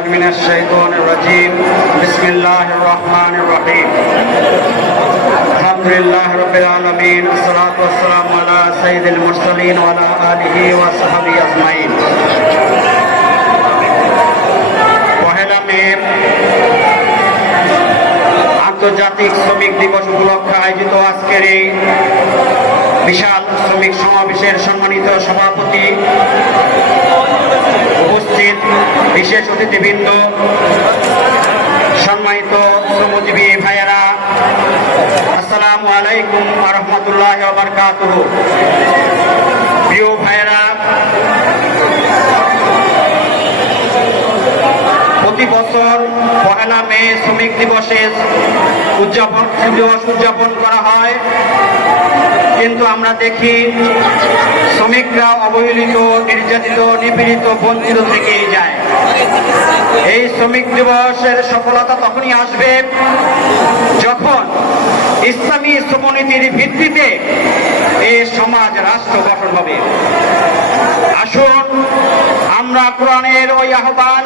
بالله من الشيطان الرجيم بسم الله الرحمن الرحيم الحمد لله رب العالمين والصلاة والسلام على سيد المرسلين وعلى آله وصحبه أجمعين পহেলা মে আন্তর্জাতিক শ্রমিক দিবস উপলক্ষে আয়োজিত আজকের এই বিশাল শ্রমিক সমাবেশের সম্মানিত সভাপতি উপস্থিত বিশেষ অতিথিবৃন্দ, সম্মানিত শ্রমজীবী ভাইয়েরা, আসসালামু আলাইকুম রহমতুল্লাহ বারকাতুহ। প্রিয় ভাইয়েরা, প্রতি বছর পহেলা মে শ্রমিক দিবসে উদযাপন দিবস উদযাপন করা হয়। কিন্তু আমরা দেখি শ্রমিকরা অবহেলিত নির্যাতিত নিপীড়িত বঞ্চিত থেকেই যায় এই শ্রমিক দিবসের সফলতা তখনই আসবে যখন ইসলামী শ্রমনীতির ভিত্তিতে এই সমাজ রাষ্ট্র গঠন হবে আসুন আমরা কোরআনের ওই আহ্বান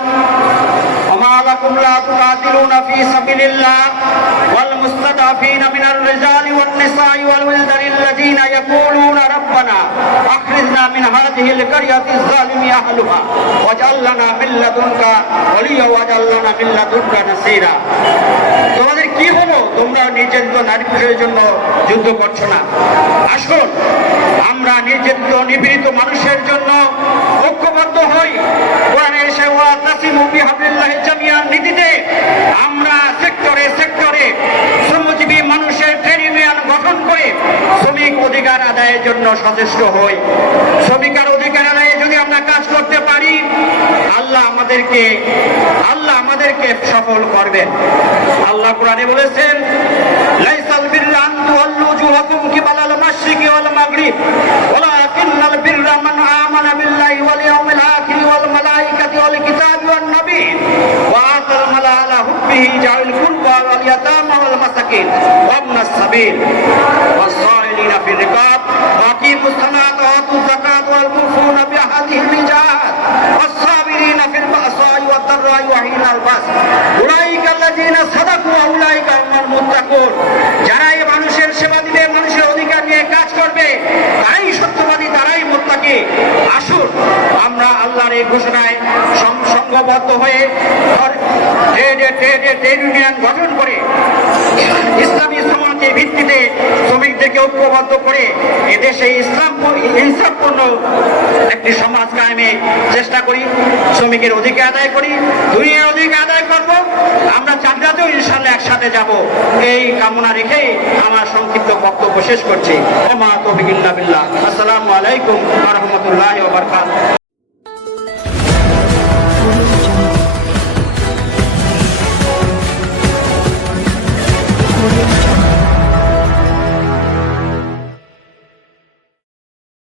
وما لكم لا تقاتلون في سبيل الله والمستضعفين من الرجال والنساء والولدان من هذه القرية الظالم أهلها واجعل لنا من لدنك وليا واجعل لنا من لدنك نصيرا তোমাদের কি হলো তোমরা নির্যাতিত নারী পুরুষের জন্য যুদ্ধ করছো না আসুন আমরা নির্যাতিত নিপীড়িত মানুষের জন্য ঐক্যবদ্ধ হই কোরআনে এসে ওয়া তাসিমু বিহাবলিল্লাহি জামিয়ান নীতিতে জন্য সচেষ্ট হই। শ্রমিকার অধিকার আদায়ে যদি আমরা কাজ করতে পারি, আল্লাহ আমাদেরকে আল্লাহ আমাদেরকে সফল করবেন। আল্লাহ কোরআনে বলেছেন, লাইসাল মাশরিকি ওয়াল মাগরিব, ওয়ালাকিন্নাল মান আমানা বিল্লাহি ওয়াল ইয়াউমিল আখির ওয়াল মালাইকাতি ওয়াল কিতাবি ওয়ান নবী, ওয়া আতাল মালা আলা হুববিহি জাইল কুরবা ওয়াল ইয়াতামা ওয়াল মাসাকিন ওয়াবনাস সাবিল, ওয়াস সাইলিনা রিকাব। البأساء والضراء وحين البأس أولئك الذين صدقوا وأولئك هم المتقون যারা এই মানুষের সেবা দিবে মানুষের অধিকার নিয়ে কাজ করবে তারাই সত্যবাদী তারাই মোত্তাকি আসুন আমরা আল্লাহর এই ঘোষণায় সং- সংঘবদ্ধ হয়ে ট্রেড ট্রেড ট্রেড ইউনিয়ন গঠন করে ইসলামী সমাজের ভিত্তিতে শ্রমিকদেরকে ঐক্যবদ্ধ করে এদেশে ইসলাম ইনসাফপূর্ণ একটি সমাজ কায়েমে চেষ্টা করি, শ্রমিকের অধিকার আদায় করি, দুনিয়ার অধিকার আদায় করব, আমরা চাকরাতেও ইনশাল্লাহ একসাথে যাব। এই কামনা রেখে আমার সংক্ষিপ্ত বক্তব্য শেষ করছি। আসসালামু আলাইকুম রাহমাতুল্লাহি